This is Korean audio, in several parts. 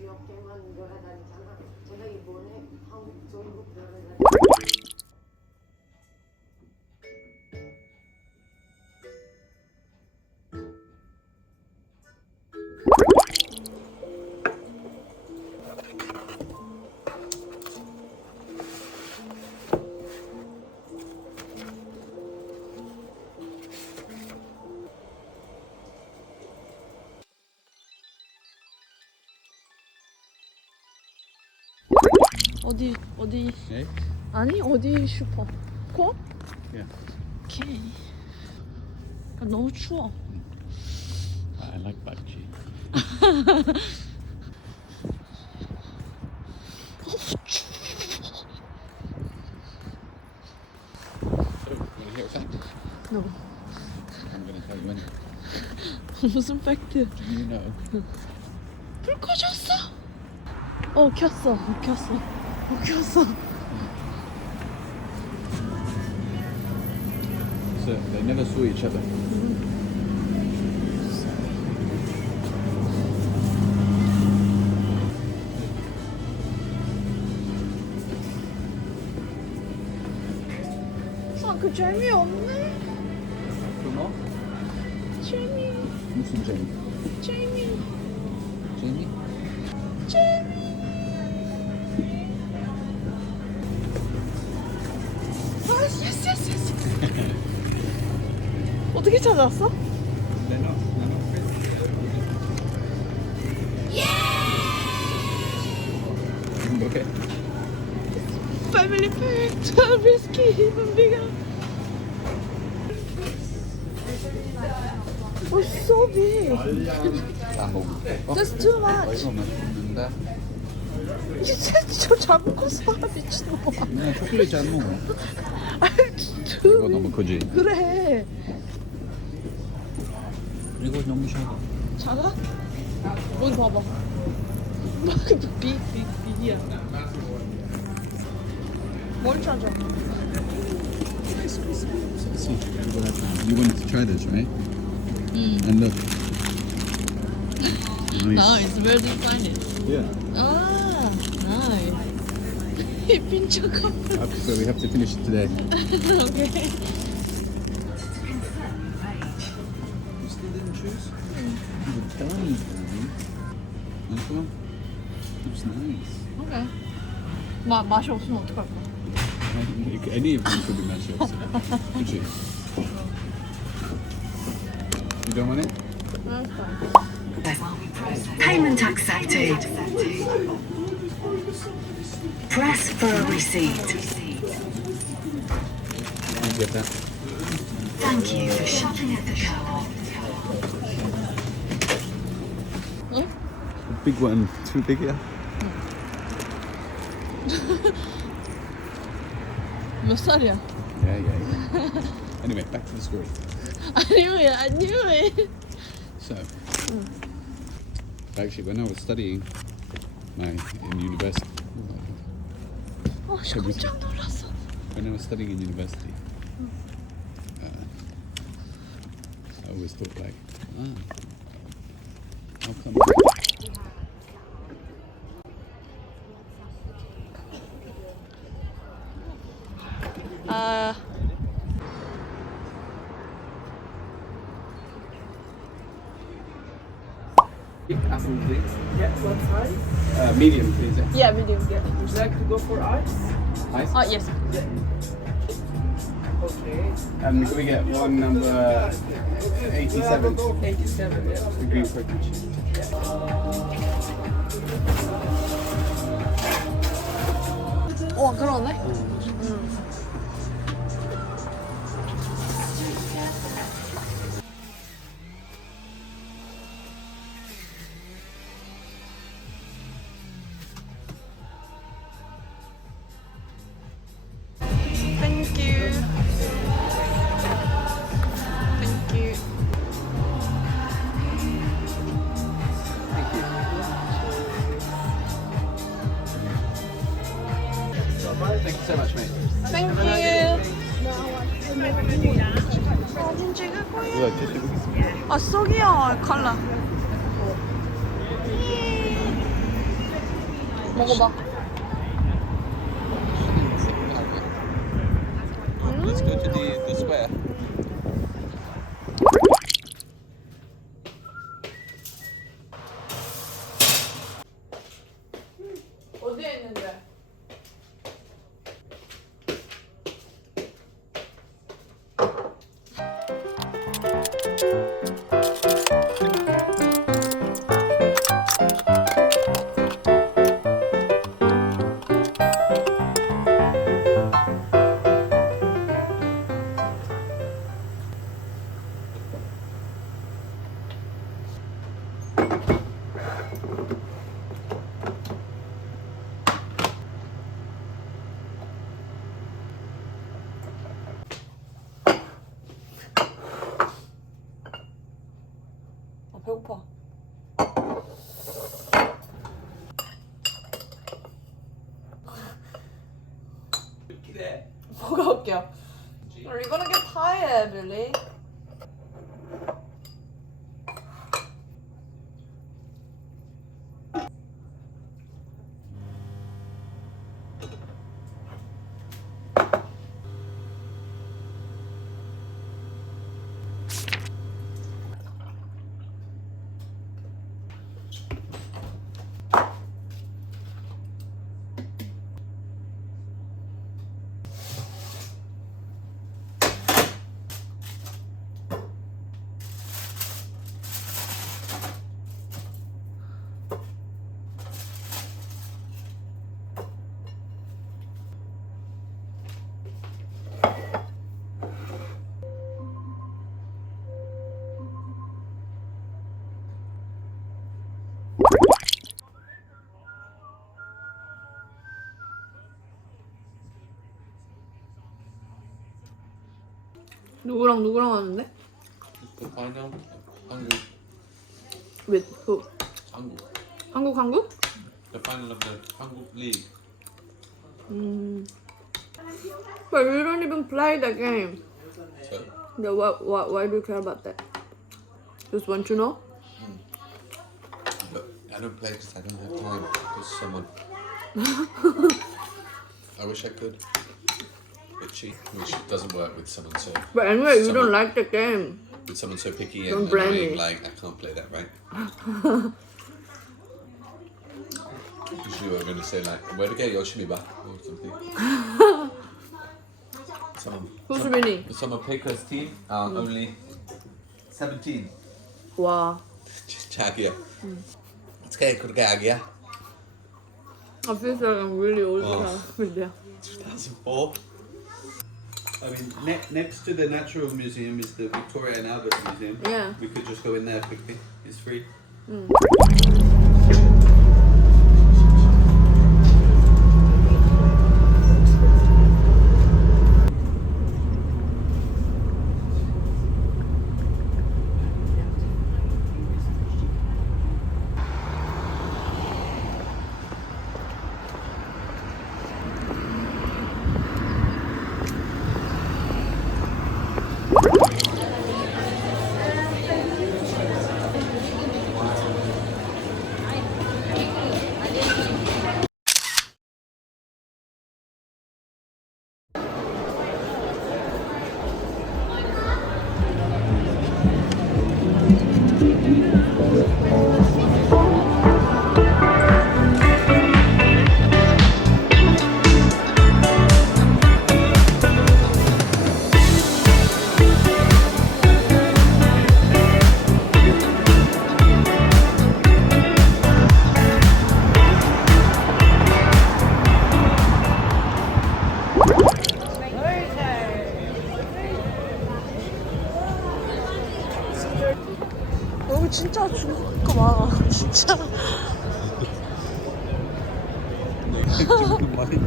이렇게만 돌아다니잖아. 제가 이번에 한국 전국 돌아다녔. 어디? 네? 아니 어디 슈퍼? 코? 예. 오케이. 너무 추워. I like bungee. So, you want to hear a fact? No. I'm going to tell you anyway. 무슨 팩트? Do you know? 불 꺼졌어? 켰어. So they never saw each other. 그 재미없네. Comment? 재미. 무슨 재미? 재미. 재미? 예스. 어떻게 찾았어? They're not really. Okay. Family pack. Risky, even bigger. Oh, so big. 안 먹어. That's too much. 이거 맛있는데. 진짜 저 잡고 사 미친놈아. 네, 초콜릿 안 먹어. 이거 너무 크지? 그래. 이거 너무 작아. 작아? 여기 봐봐. 빅이야. 뭘 찾아? See, you wanted to try this, right? And look. Nice. Where do you find it? Yeah. Ah, nice. 쫌쫌따리. So we have to finish it today. Okay. You still didn't choose? The tiny one. This one? Looks nice. Okay. 맛이 없으면 어떡할 거야? Any of them could be matchups. Could you? You don't want it? That's fine. Payment accepted. Press for a receipt. You get that? Thank you for shopping at the co-op. 응? Big one, too big, yeah? 몇 살이야? Yeah. Anyway, back to the story. I knew it. So, actually, when I was studying in university, 깜짝 놀랐어. when I was studying in university, I always thought like, how come? Apple, please. Yeah, what size? Medium, please. Yeah, medium. Yeah. Would you like to go for ice? Ice. Yes. Okay. And can we get one number 87? 87, yeah. The green package. 그러네. Thank you. Thank you. Thank you so much, mate. Thank you. 사진 찍을 거예요. Look, just look at 아, so 귀여워, 컬러. 먹어봐. Let's go to the square. 어디에 있는데? 배고파. 뭐가 웃겨? Are you gonna get tired, Billy? 누구랑 왔는데? The final 한국 With who? 한국. 한국? The final of the 한국 league. But you don't even play the game. So Then why do you care about that? Just want to know? but I don't play because I don't have time. Because someone. I wish I could. But which doesn't work with someone so. But anyway, you Someone- don't like the game. With someone so picky Don't and blame annoying, me. like I can't play that, right? Usually we're going to say like, where to get 열심히 봐 or something. Someone pick us team only 17. 와, 자기야. 어떻게 그렇게 아기야? I feel like I'm really old Oh. now with that. 2004. I mean, next to the Natural Museum is the Victoria and Albert Museum. Yeah. We could just go in there quickly. It's free. 여기 진짜 중국 거 많아. 진짜. Money.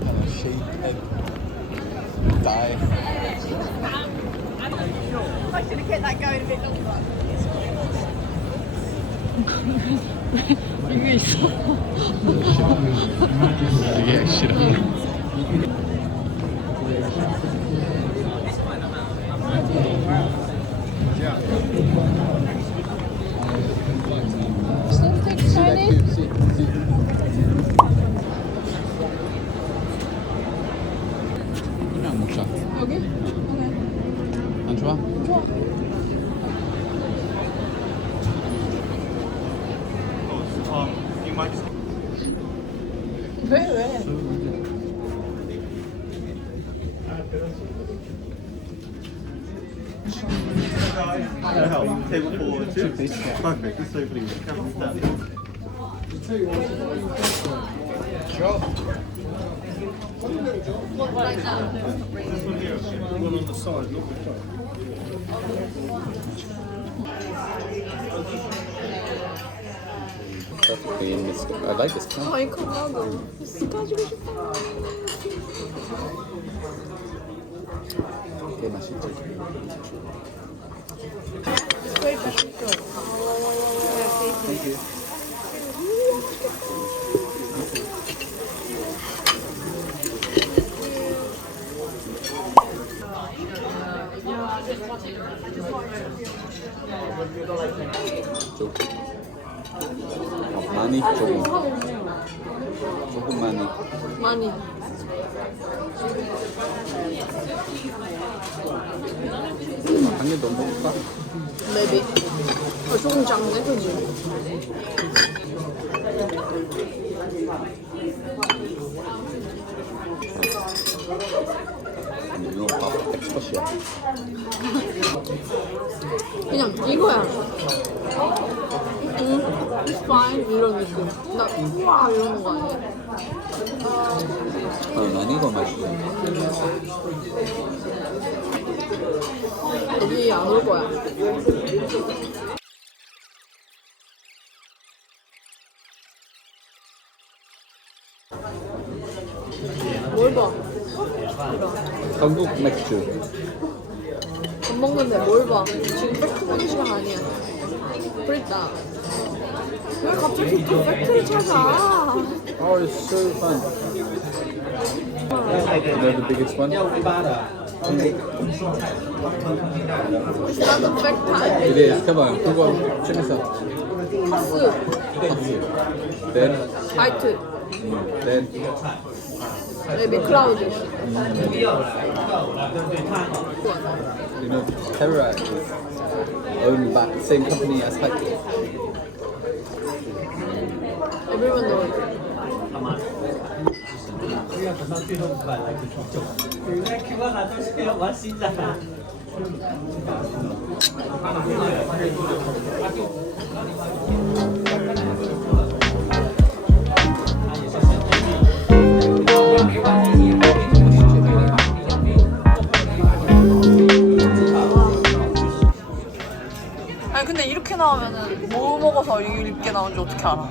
Kind of shaped head. Die. I should have kept that going a bit longer. 위에 있어. 되게 싫어. 그냥 먹자. 여기? 안 좋아? 좋아. 왜? Table for two. Perfect. It's so please. One on the side, not the top. Perfectly in this. I like this car. 이거 나도 가지고 싶어. 되게 맛있지. 제일 맛있죠. Thank you. 많이 조금 많이. 한 개 더 먹을까? maybe. 조금 작네, 그지? 이거 밥 엑스퍼시야. 그냥 이거야. it's fine 이런 느낌. 나 우와 이러는 거 아니야? 난 이거 맛있어. 여기 안 올 거야. 뭘 봐? 한국 맥주. 밥 먹는데 뭘 봐? 지금 팩트 보는 시간 아니야. 그랬다. 왜 갑자기 또 팩트를 찾아? Oh, it's so fun. You know the biggest one? It's not the fact time. It is. Come on, 그거 재밌어. 파스, Then, 화이트, then. maybe 클라우드. You know, Terra is owned by the same company as Hype. Everyone knows. 아니 근데 이렇게 나오면은 뭐 먹어서 이렇게 나온지 어떻게 알아?